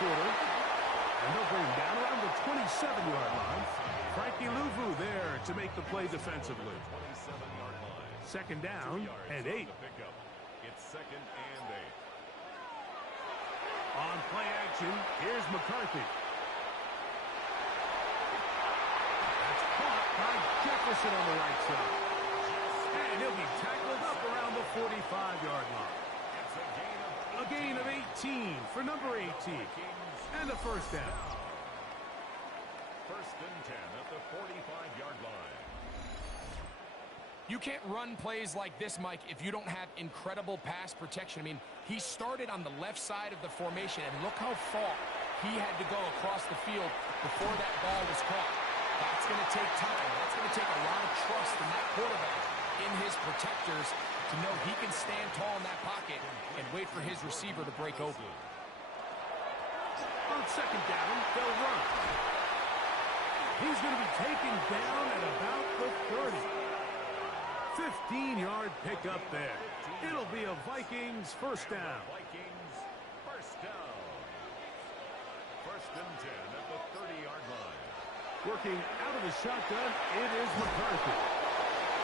quarter. And they'll bring him down around the 27-yard line. Frankie Louvu there to make the play defensively. 27-yard line. Second down and 8. It's second and 8. On play action, here's McCarthy. That's caught by Jefferson on the right side. And he'll be tackled up around the 45-yard line. A gain of 18 for number 18. And a first down. First and 10 at the 45-yard line. You can't run plays like this, Mike, if you don't have incredible pass protection. I mean, he started on the left side of the formation, and look how far he had to go across the field before that ball was caught. That's going to take time. That's going to take a lot of trust in that quarterback, in his protectors, to know he can stand tall in that pocket and wait for his receiver to break open. On second down, they'll run. He's going to be taken down at about the 30. 15-yard pickup there. It'll be a Vikings first down. Vikings first down. First and 10 at the 30-yard line. Working out of the shotgun, it is McCarthy.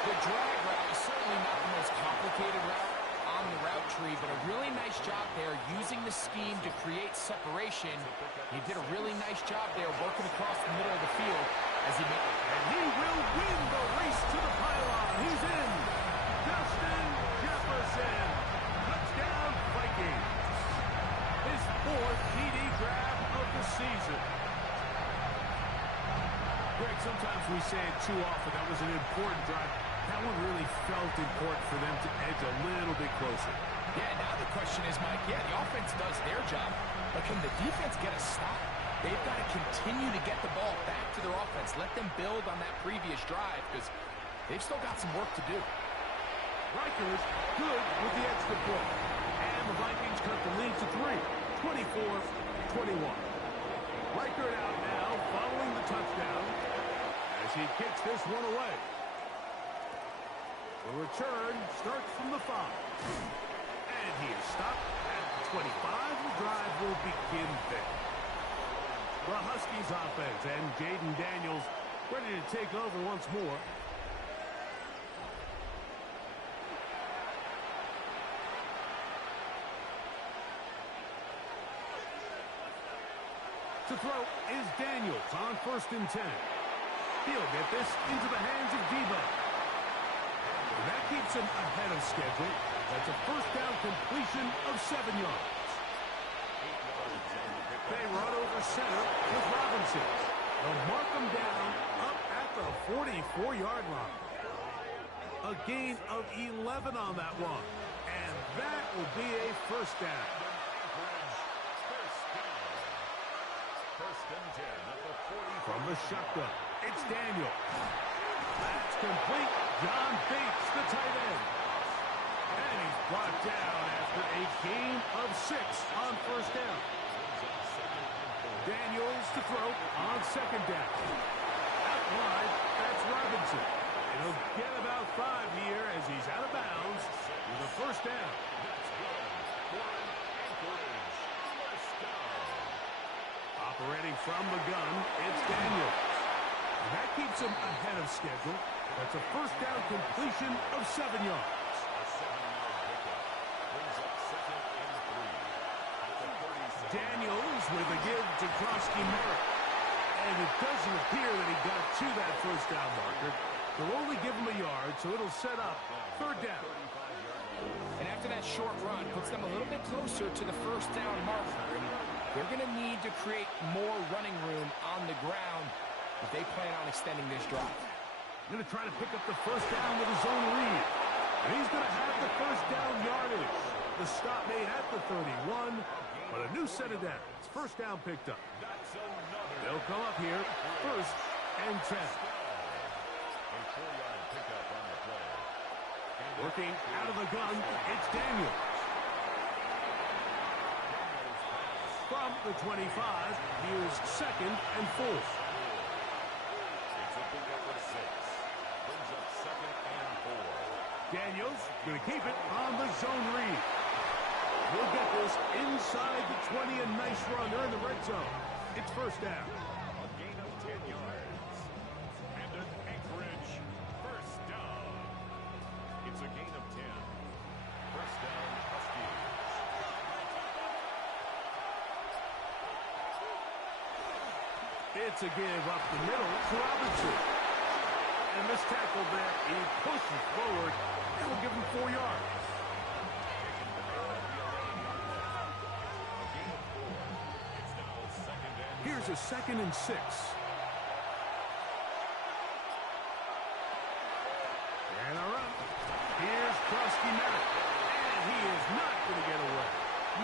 The drag route is certainly not the most complicated route on the route tree, but a really nice job there using the scheme to create separation. He did a really nice job there working across the middle of the field as he made it. And he will win the race to the pylon. He's in. Justin Jefferson. Touchdown, Vikings. His 4th TD grab of the season. Greg, sometimes we say it too often. That was an important drive. That one really felt important for them to edge a little bit closer. Yeah, now the question is, Mike, yeah, the offense does their job, but can the defense get a stop? They've got to continue to get the ball back to their offense. Let them build on that previous drive because they've still got some work to do. Rikers good with the extra point. And the Vikings cut the lead to 3, 24-21. Riker out now following the touchdown as he kicks this one away. The return starts from the 5. And he is stopped at the 25. The drive will begin there. The Huskies offense and Jaden Daniels ready to take over once more. To throw is Daniels on first and 10. He'll get this into the hands of Debo. And that keeps him ahead of schedule. That's a first down completion of 7 yards. They run over center with Robinson. They'll mark him down up at the 44-yard line. A gain of 11 on that one. And that will be a first down. First and 10 at the 40. From the shotgun, it's Daniel. That's complete. John Bates, the tight end. And he's brought down after a gain of 6 on first down. Daniels to throw on second down. Out wide, that's Robinson. And he'll get about 5 here as he's out of bounds with a first down. Operating from the gun, it's Daniels. And that keeps him ahead of schedule. That's a first down completion of 7 yards. Daniels with a give to Krosky Merritt. And it doesn't appear that he got to that first down marker. They'll only give him a yard, so it'll set up third down. And after that short run, puts them a little bit closer to the first down marker. And they're going to need to create more running room on the ground if they plan on extending this drive. Going to try to pick up the first down with his own read. And he's going to have the first down yardage. The stop made at the 31, but a new set of downs. First down picked up. They'll come up here, first and 10. Working out of the gun, it's Daniels. From the 25, here's second and 4. Daniels going to keep it on the zone read. We'll get this inside the 20 a nice run. They're in the red zone. It's first down. A gain of 10 yards. And an Anchorage first down. It's a gain of 10. First down, Huskies. It's a give up the middle to Robinson. And this tackle there, he pushes forward. That will give him 4 yards. Here's a 2nd and 6. And a run. Here's Krusty Merritt. And he is not going to get away.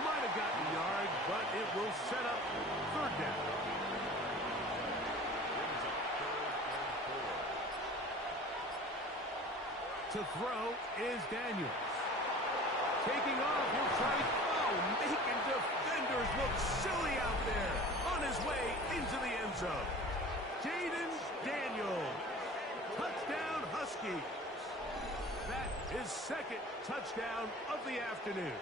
Might have gotten a yard, but it will set up third down. To throw is Daniels. Taking off, he'll try. Oh, making defenders look silly out there. On his way into the end zone. Jaden Daniels. Touchdown, Huskies. That is 2nd touchdown of the afternoon.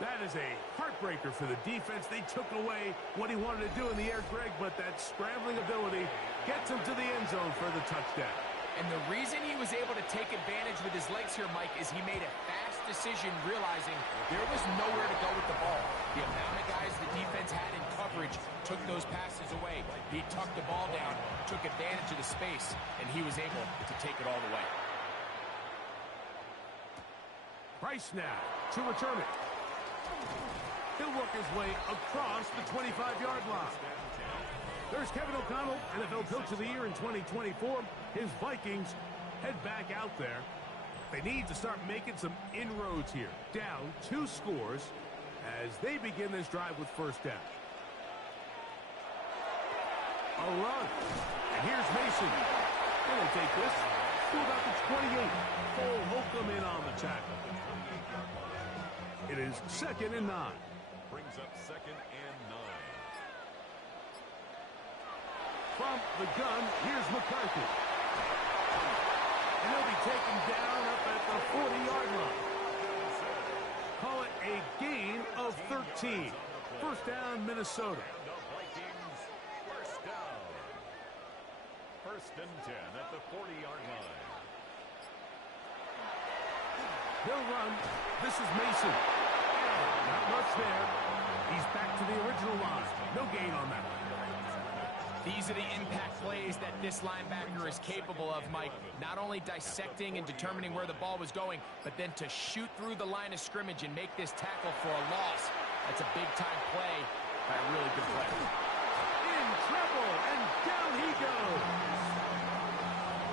That is a heartbreaker for the defense. They took away what he wanted to do in the air, Greg, but that scrambling ability gets him to the end zone for the touchdown. And the reason he was able to take advantage with his legs here, Mike, is he made a fast decision realizing there was nowhere to go with the ball. The amount of guys the defense had in coverage took those passes away. He tucked the ball down, took advantage of the space, and he was able to take it all the way. Price now to return it. He'll work his way across the 25-yard line. There's Kevin O'Connell, NFL Coach of the Year in 2024. His Vikings head back out there. They need to start making some inroads here. Down 2 scores as they begin this drive with first down. A run. And here's Mason. They'll take this to about the 28. Cole Holcomb in on the tackle. It is 2nd and 9. Brings up 2nd and 9. From the gun, here's McCarthy. And he'll be taken down up at the 40-yard line. Call it a gain of 13. First down, Minnesota. And the Vikings first down. 1st and 10 at the 40-yard line. They'll run. This is Mason. Not much there. He's back to the original line. No gain on that one. These are the impact plays that this linebacker is capable of, Mike. Not only dissecting and determining where the ball was going, but then to shoot through the line of scrimmage and make this tackle for a loss. That's a big-time play by a really good player. In trouble, and down he goes.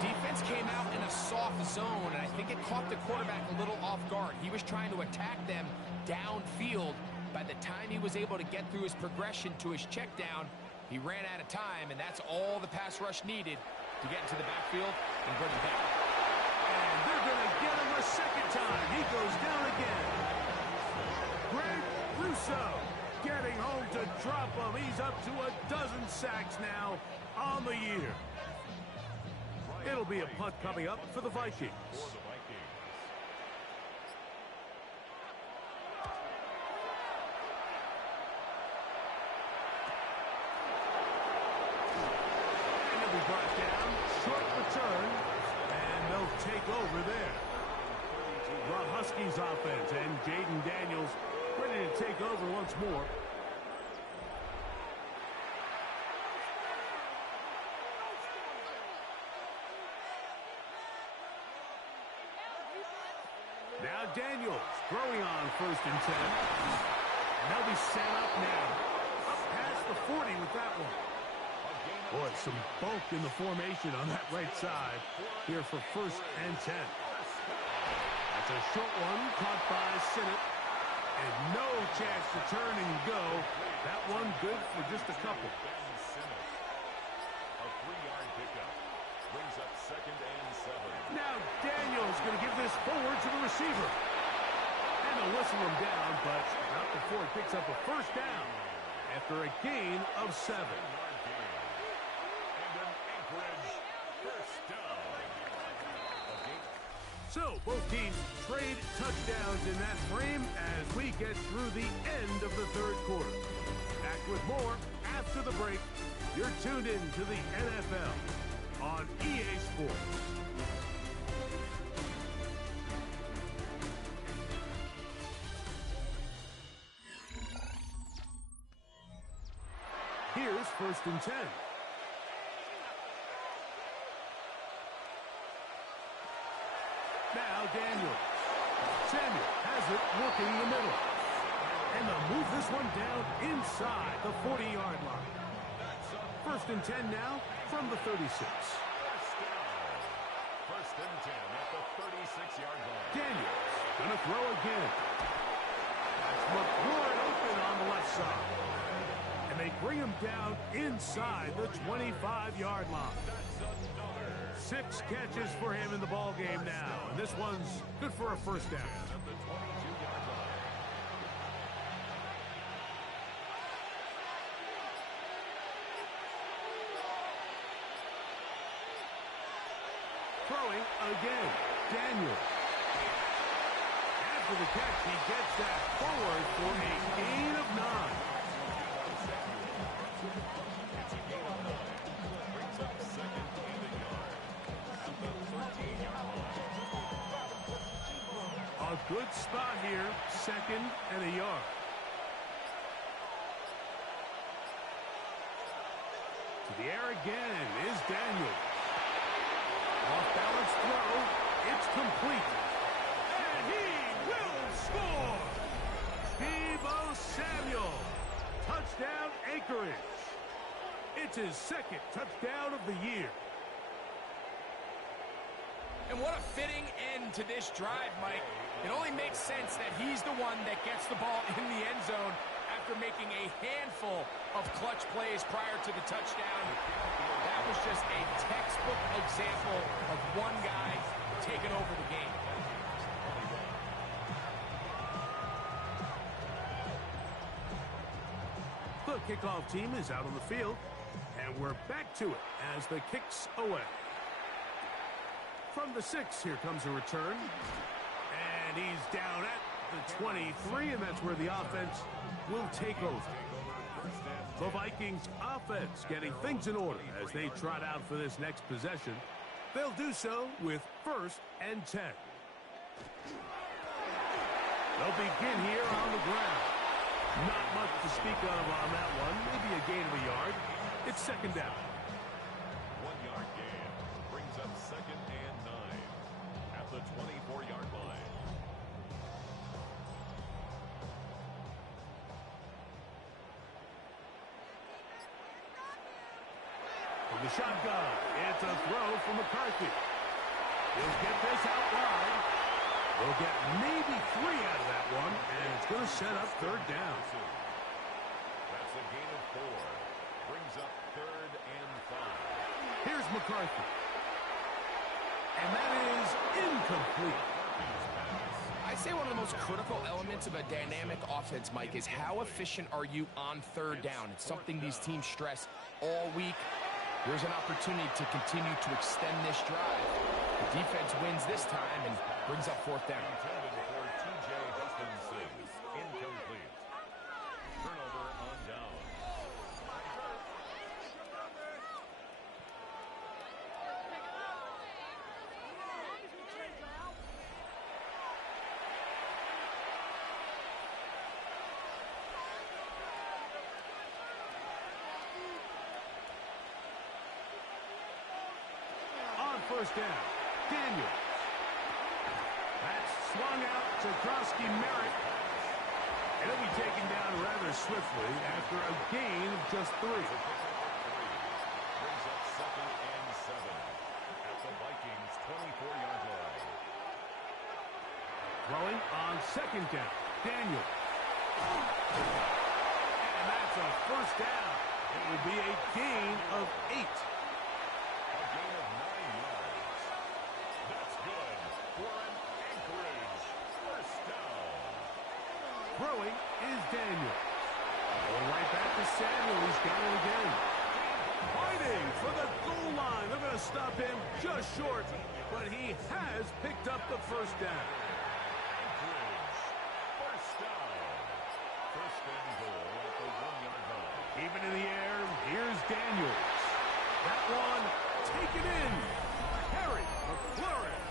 Defense came out in a soft zone, and I think it caught the quarterback a little off guard. He was trying to attack them downfield. By the time he was able to get through his progression to his check down, he ran out of time, and that's all the pass rush needed to get into the backfield and bring him down. And they're going to get him a 2nd time. He goes down again. Greg Russo getting home to drop him. He's up to a dozen sacks now on the year. It'll be a punt coming up for the Vikings. Brought down, short return, and they'll take over there. The Huskies offense and Jaden Daniels ready to take over once more. Now Daniels throwing on 1st and 10. And they'll be set up now. Up past the 40 with that one. Boy, some bulk in the formation on that right side here for 1st and 10. That's a short one caught by Sinnott. And no chance to turn and go. That one good for just a couple. A 3-yard pickup. Brings up 2nd and 7. Now Daniels going to give this forward to the receiver. And they'll whistle him down, but not before he picks up a first down after a gain of 7. So both teams trade touchdowns in that frame as we get through the end of the third quarter. Back with more after the break. You're tuned in to the NFL on EA Sports. Here's 1st and 10. Now Daniel. Samuel has it working the middle. And they'll move this one down inside the 40-yard line. 1st and 10 now from the 36. First and 10 at the 36-yard line. Daniels gonna throw again. That's McCord open on the left side. And they bring him down inside the 25-yard line. 6 catches for him in the ball game now. And this one's good for a first down. Throwing again. Daniel. After the catch, he gets that forward for a gain of 9. It's a gain of 9. Brings up 2nd and a yard at the 13-yard line. A good spot here. 2nd and a yard. To the air again is Daniel. Off-balance throw. It's complete. And he will score! Deebo Samuel. Touchdown Anchorage. It's his 2nd touchdown of the year. And what a fitting end to this drive, Mike. It only makes sense that he's the one that gets the ball in the end zone after making a handful of clutch plays prior to the touchdown. That was just a textbook example of one guy taking over the game. The kickoff team is out on the field, and we're back to it as the kick's away. From the 6, here comes a return. And he's down at the 23, and that's where the offense will take over. The Vikings offense getting things in order as they trot out for this next possession. They'll do so with 1st and 10. They'll begin here on the ground. Not much to speak of on that one. Maybe a gain of a yard. It's 2nd down. 1-yard gain brings up 2nd and 9 at the 24-yard line. From the shotgun, it's a throw from McCarthy. He'll get this out wide. They'll get maybe 3 out of that one, and it's going to set up 3rd down. That's a gain of 4. Brings up 3rd and 5. Here's McCarthy. And that is incomplete. I'd say one of the most critical elements of a dynamic offense, Mike, is how efficient are you on 3rd down. It's something these teams stress all week. Here's an opportunity to continue to extend this drive. The defense wins this time and brings up 4th down. Intended for T.J. Hutchinson. Incomplete. Turnover on down. On 1st down, Daniel. That's swung out to Krosky Merritt. And he'll be taken down rather swiftly after a gain of just 3. Brings up 2nd and 7 at the Vikings' 24-yard line. Throwing on 2nd down, Daniel. And that's a 1st down. It will be a gain of 8. A gain of 9 yards. That's good for an Anchorage 1st down. Throwing is Daniel. Going right back to Samuel. He's got it again. Heading for the goal line. They're going to stop him just short, but he has picked up the first down. First down. First and goal at the 1-yard line. Even in the air, here's Daniels. That one taken in. Harry McLaurin.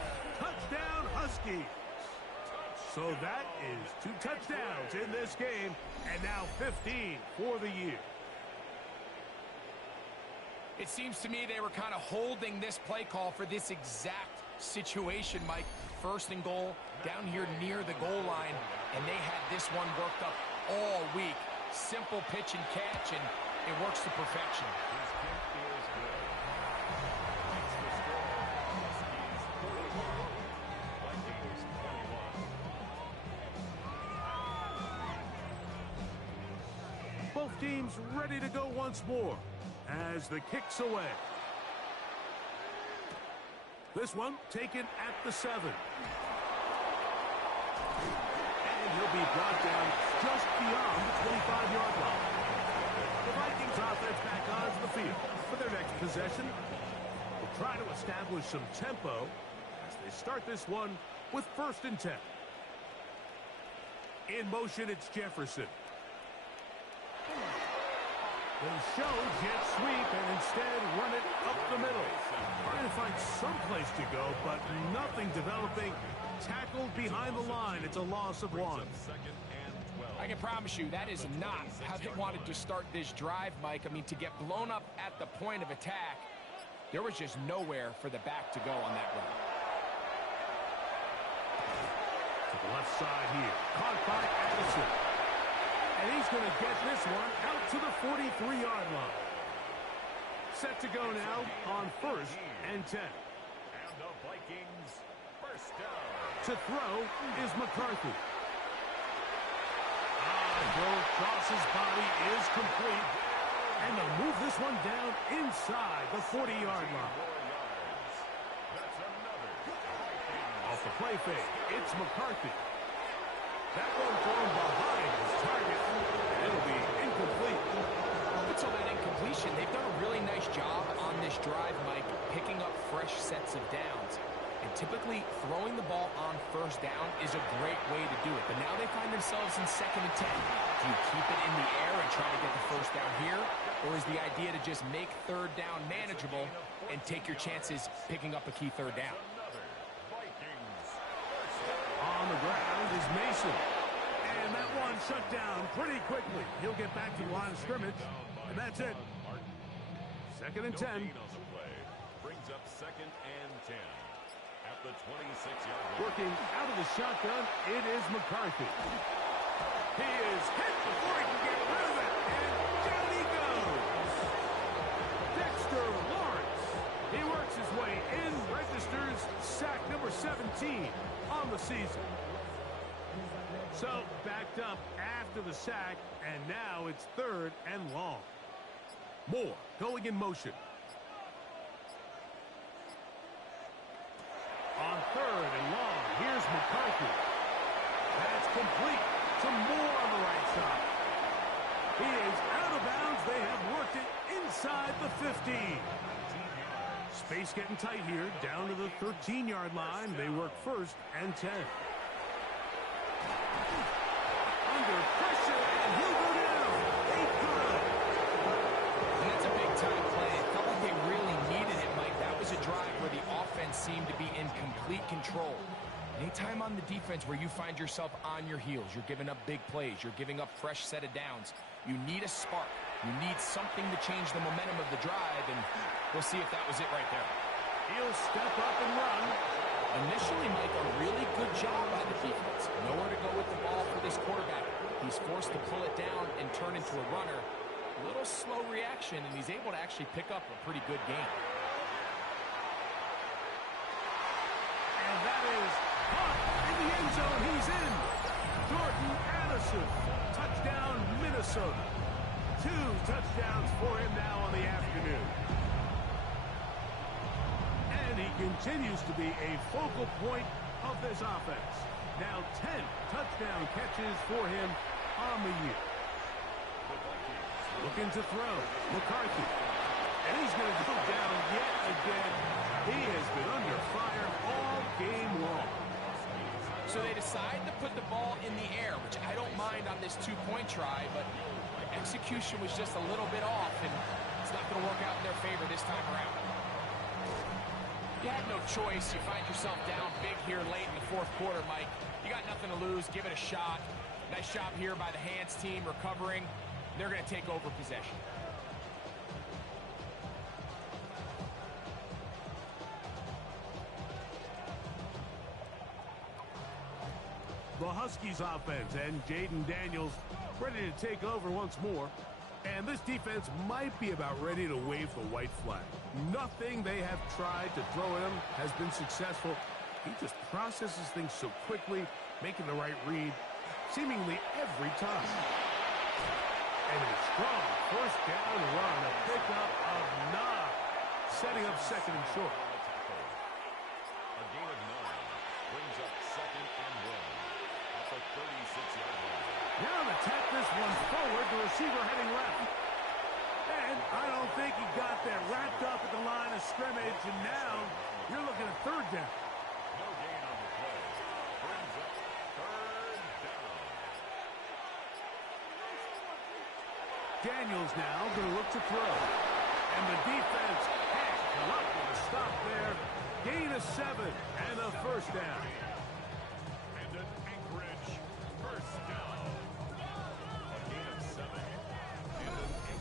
Touchdown Huskies. So that is 2 touchdowns in this game, and now 15 for the year. It seems to me they were kind of holding this play call for this exact situation, Mike. First and goal, down here near the goal line, and they had this one worked up all week. Simple pitch and catch, and it works to perfection. His kick is good. Makes the score. Huskies 41, Vikings 21. Both teams ready to go once more as the kick's away. This one taken at the 7. And he'll be brought down just beyond the 25-yard line. The Vikings offense back onto the field for their next possession. They'll try to establish some tempo as they start this one with 1st and 10. In motion, it's Jefferson. They show jet sweep and instead run it up the middle. Trying to find some place to go, but nothing developing. Tackled behind the line. It's a loss of 1. I can promise you that is not how they wanted to start this drive, Mike. I mean, to get blown up at the point of attack, there was just nowhere for the back to go on that run. To the left side here. Caught by Addison. And he's going to get this one out to the 43-yard line. Set to go now on 1st and 10. And the Vikings first down. To throw is McCarthy. Throw across his body is complete. And they'll move this one down inside the 40-yard line. That's another. Off the play fake, it's McCarthy. That one thrown behind his target. It'll be incomplete. Until that incompletion, they've done a really nice job on this drive, Mike, picking up fresh sets of downs. And typically, throwing the ball on 1st down is a great way to do it. But now they find themselves in 2nd and 10. Do you keep it in the air and try to get the 1st down here? Or is the idea to just make 3rd down manageable and take your chances picking up a key 3rd down? On the ground is Mason. And that one shut down pretty quickly. He'll get back to the line of scrimmage. And that's it. 2nd and 10. Brings up 2nd and 10. At the 26-yard line. Working out of the shotgun, it is McCarthy. He is hit before he can get rid of it. And down he goes. Dexter Lawrence. He works his way in, registers sack number 17 on the season. So backed up after the sack, and now it's 3rd and long. Moore going in motion. On 3rd and long, here's McCarthy. That's complete to Moore on the right side. He is out of bounds. They have worked it inside the 15. Space getting tight here, down to the 13-yard line. They work 1st and 10. Under pressure, and he'll go down. They good. And that's a big-time play. It felt like they really needed it, Mike. That was a drive where the offense seemed to be in complete control. Anytime on the defense where you find yourself on your heels, you're giving up big plays, you're giving up fresh set of downs, you need a spark. You need something to change the momentum of the drive, and we'll see if that was it right there. He'll step up and run. Initially, Mike, a really good job by the defense. Nowhere to go with the ball for this quarterback. He's forced to pull it down and turn into a runner. A little slow reaction, and he's able to actually pick up a pretty good game. And that is caught in the end zone. He's in. Jordan Addison. Touchdown, Minnesota. 2 touchdowns for him now on the afternoon. And he continues to be a focal point of this offense. Now 10 touchdown catches for him on the year. Looking to throw. McCarthy. And he's going to go down yet again. He has been under fire all game long. So they decide to put the ball in the air, which I don't mind on this two-point try, but execution was just a little bit off, and it's not going to work out in their favor this time around. You had no choice. You find yourself down big here late in the fourth quarter, Mike. You got nothing to lose. Give it a shot. Nice job here by the hands team recovering. They're going to take over possession. The Huskies offense and Jaden Daniels ready to take over once more. And this defense might be about ready to wave the white flag. Nothing they have tried to throw at him has been successful. He just processes things so quickly, making the right read seemingly every time. And a strong first down run, a pickup of 9, setting up second and short. A gain of 9 brings up second and 1 at the 36-yard line. Now to tap this one forward, the receiver heading left. And I don't think he got that wrapped up at the line of scrimmage, and now you're looking at third down. No gain on the play. Brings up third down. Daniels now going to look to throw. And the defense can't come up with a stop there. Gain of 7 and a first down. And an Anchorage first down. A gain of 7.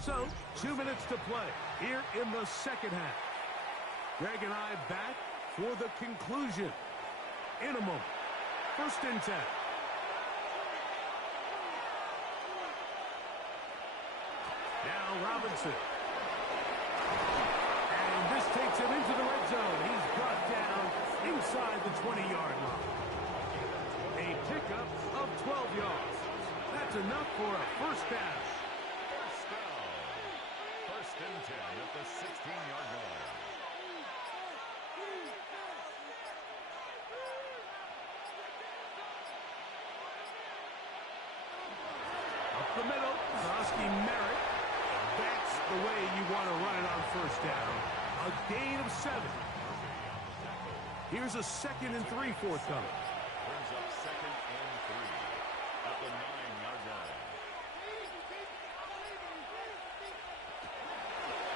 So, 2 minutes to play here in the second half. Greg and I back for the conclusion in a moment. First and 10. Now Robinson. And this takes him into the red zone. He's brought down inside the 20-yard line. A pickup of 12 yards. That's enough for a first down. First down. First and 10 at the 16-yard line. Up the middle, Husky Merritt. That's the way you want to run it on first down. A gain of 7. Here's a 2nd and 3 forthcoming. Brings up second and 3 at the 9-yard line.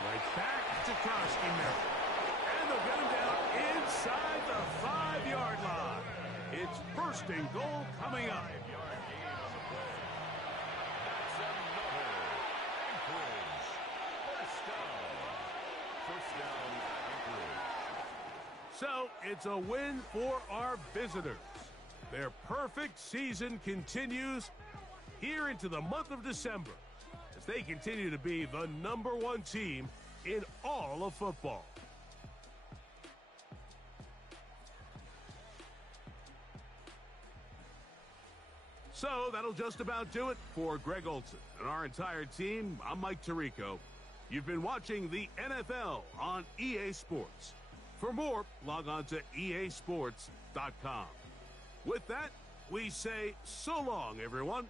Right back to Krosky Merritt. And they'll get him down inside the 5-yard line. It's first and goal coming up. 5-yard gain on the play. That's another Anchorage first down. First down, Anchorage. So it's a win for our visitors. Their perfect season continues here into the month of December as they continue to be the #1 team in all of football. So that'll just about do it for Greg Olson and our entire team. I'm Mike Tirico. You've been watching the NFL on EA Sports. For more, log on to easports.com. With that, we say so long, everyone.